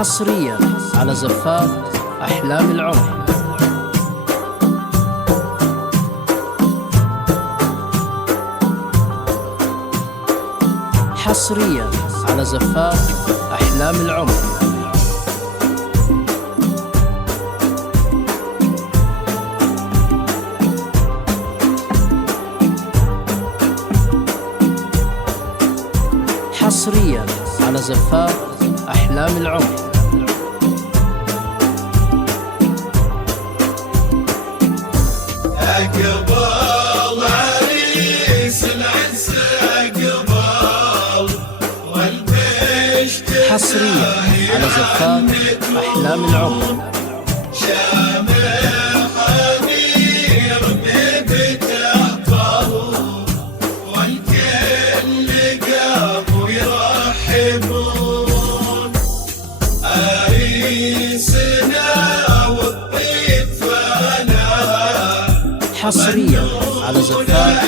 حصريا على زفات أحلام العمر. حصريا على زفات أحلام العمر. حصريا على زفات أحلام العمر. أقبل عريس العز أقبل والبشت حصريا على زفات أحلام العمر. شامل حمير ببته طل والكل قاموا يرحبون عريسنا والضيف فانا. حصريا على زفات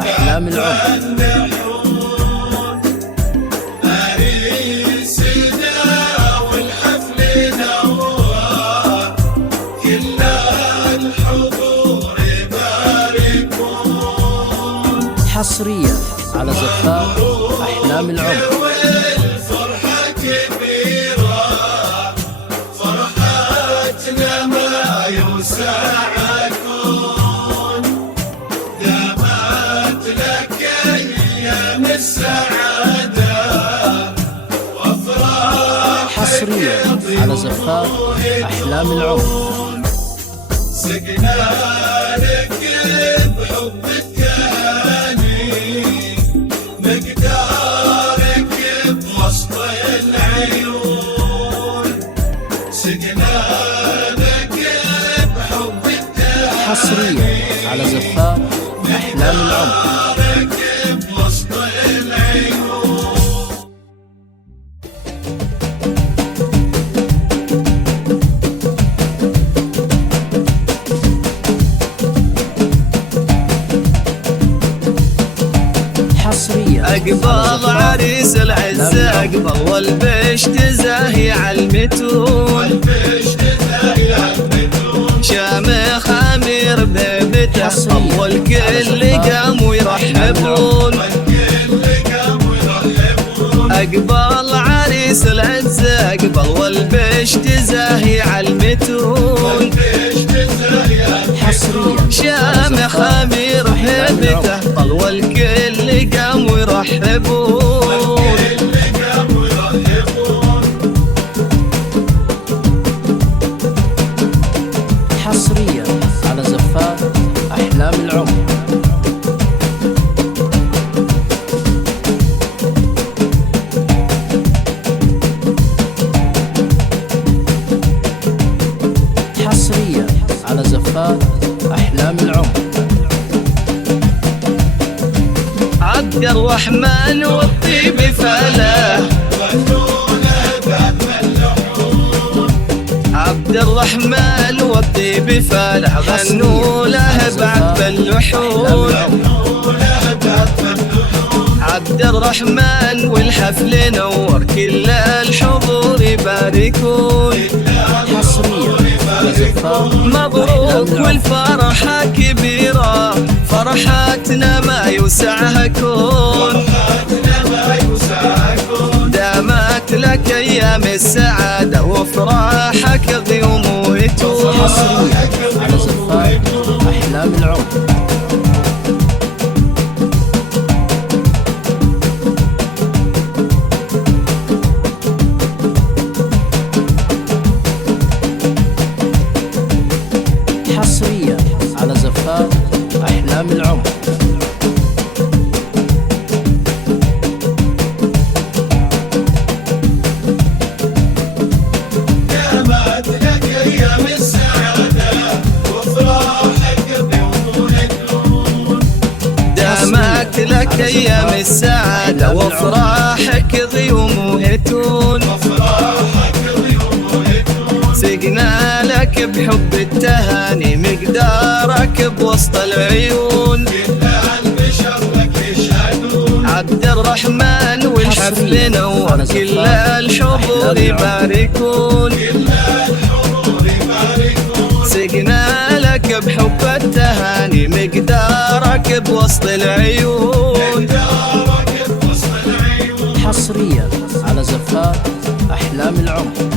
أحلام العمر. حصريا على زفات أحلام العمر. والفرحة كبيرة فرحتنا ما يوسعكم دامت لك أيام السعادة وأفراح. حصريا على زفات أحلام العمر. سقنا لك بحب مقدارك بوسط العيون سقنا لك بحب الدهر. حصريا على زفات أحلام العمر. بوسط العيون. أقبل عريس العز أقبل والبشت زاهي عالمتون شامخ أمير بيبته أول كل قاموا يرحبون. أقبل عريس العز أقبل والبشت زاهي عالمتون شامخ أمير بيبته طلوا الكل قاموا يرحبون. حصريا على زفات أحلام العمر. حصريا على زفات أحلام العمر. عبد الرحمن والطيب فلاح عبد الرحمن والطيب فلاح غنوا له بعد اللحون. عبد الرحمن والحفل نور كل الحضور يباركون. حصريا على زفات مبروك والفرحة كبيرة فرحتنا ما يوسعها كون دامت لك أيام السعادة وفرحك غيوم وهتون. حصريا على زفات أحلام العمر. حصريا على زفات أحلام العمر. دامت لك أيام السعادة وأفراحك بوجودك. دامت لك أيام السعادة وفرحك غيوم وهتون سقنا لك بحب التهاني مقدارك بوسط العيون. عبد الرحمن والحفل الحفل نور كل الحضور يباركون، سقنا لك بحب التهاني مقدارك بوسط العيون. حصريا على زفات أحلام العمر.